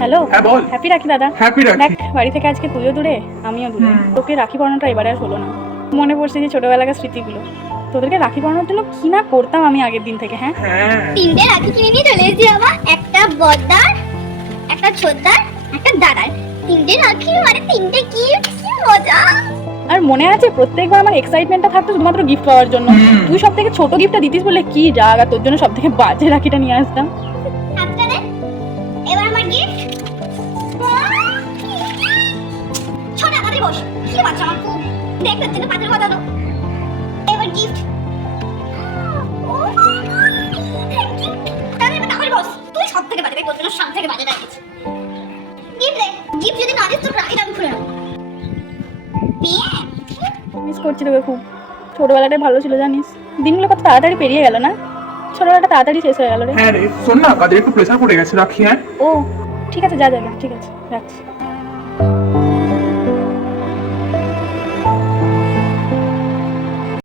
Hello, হ্যাঁ বল। Happy রাখি দাদা। হ্যাপি রাখি। দেখ, বাড়ি থেকে আজকে তুইও দূরে, আমিও দূরে। তোকে রাখি পরানোটা এবারে আর হলো না। মনে পড়ছে যে ছোটবেলাকার স্মৃতিগুলো। তোদেরকে রাখি পরানোর জন্য কি না করতাম আমি আগের দিন থেকে। হ্যাঁ, হ্যাঁ তিনটে রাখি কিনে নিয়ে চলে এসেছি বাবা। একটা বড়দার, একটা ছোটদার, একটা দাদার। তিনটে রাখি মানে তিনটে গিফট, কি মজা। আর মনে আছে প্রত্যেকবার আমার এক্সাইটমেন্টটা থাকতো শুধুমাত্র গিফট পাওয়ার জন্য। তুই সব থেকে ছোট গিফটটা দিতিস বলে কি রাগ, আর তোর জন্য সব থেকে বাজে রাখিটা নিয়ে আসতাম। হাতটা দে। এবার আমার গিফট। ছোট দাদারে বস। কি বাচ্চা আমার খুব। দেখ হচ্ছে না পাথর কথা তো। এবার গিফট। Thank you. দাদা এবার আমার বস। তুই সব থেকে বাজে, তোর জন্য সব থেকে বাজে রাখিছি। গিফট দে। গিফট যদি না দিস তো রাখিটা আমি খুলে নেবো। মিস করছি তোকে খুব। ছোটবেলাটাই ভালো ছিল জানিস। দিনগুলো কত তাড়াতাড়ি পেরিয়ে গেল না? ছোটবেলাটা তাড়াতাড়ি শেষ হয়ে গেল রে। হ্যাঁ রে, শোন না, কাদের একটু প্রেসার পড়ে গেছে, রাখি। হ্যাঁ ও ঠিক আছে, যা যা যা, ঠিক আছে, রাখছি।